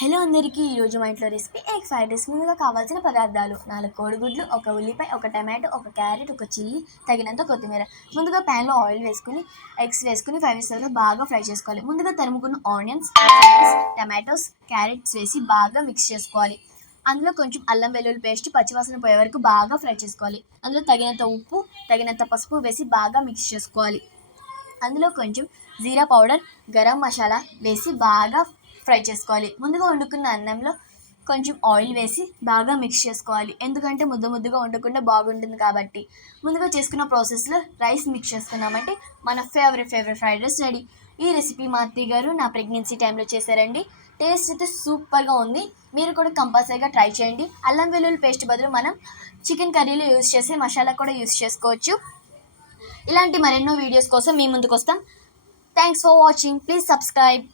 Hello అందరికీ ఈరోజు మా ఇంట్లో రెసిపీ ఎగ్ ఫ్రైడ్ రైస్. ముందుగా కావాల్సిన పదార్థాలు 4 కోడిగుడ్లు, ఒక ఉల్లిపాయ, ఒక టమాటో, ఒక క్యారెట్, ఒక చిల్లీ, తగినంత కొత్తిమీర. ముందుగా ప్యాన్లో ఆయిల్ వేసుకుని ఎగ్స్ వేసుకుని 5 నిమిషాలు బాగా ఫ్రై చేసుకోవాలి. ముందుగా తరుముకున్న ఆనియన్స్, టమాటోస్, క్యారెట్స్ వేసి బాగా మిక్స్ చేసుకోవాలి. అందులో కొంచెం అల్లం వెల్లుల్లి పేస్ట్ పచ్చివాసన పోయే వరకు బాగా ఫ్రై చేసుకోవాలి. అందులో తగినంత ఉప్పు, తగినంత పసుపు వేసి బాగా మిక్స్ చేసుకోవాలి. అందులో కొంచెం జీరా పౌడర్, గరం మసాలా వేసి బాగా ఫ్రై చేసుకోవాలి. ముందుగా వండుకున్న అన్నంలో కొంచెం ఆయిల్ వేసి బాగా మిక్స్ చేసుకోవాలి. ఎందుకంటే ముద్దగా వండకుండా బాగుంటుంది కాబట్టి. ముందుగా చేసుకున్న ప్రాసెస్లో రైస్ మిక్స్ చేసుకున్నామంటే మన ఫేవరెట్ ఫ్రైడ్ రైస్ రెడీ. ఈ రెసిపీ మా అత్తయ్య గారు నా ప్రెగ్నెన్సీ టైంలో చేశారండి. టేస్ట్ అయితే సూపర్గా ఉంది. మీరు కూడా కంపల్సరీగా ట్రై చేయండి. అల్లం వెల్లుల్లి పేస్ట్ బదులు మనం చికెన్ కర్రీలో యూస్ చేసే మసాలా కూడా యూస్ చేసుకోవచ్చు. ఇలాంటి మరెన్నో వీడియోస్ కోసం మీ ముందుకు వస్తాం. Thanks for watching. Please subscribe.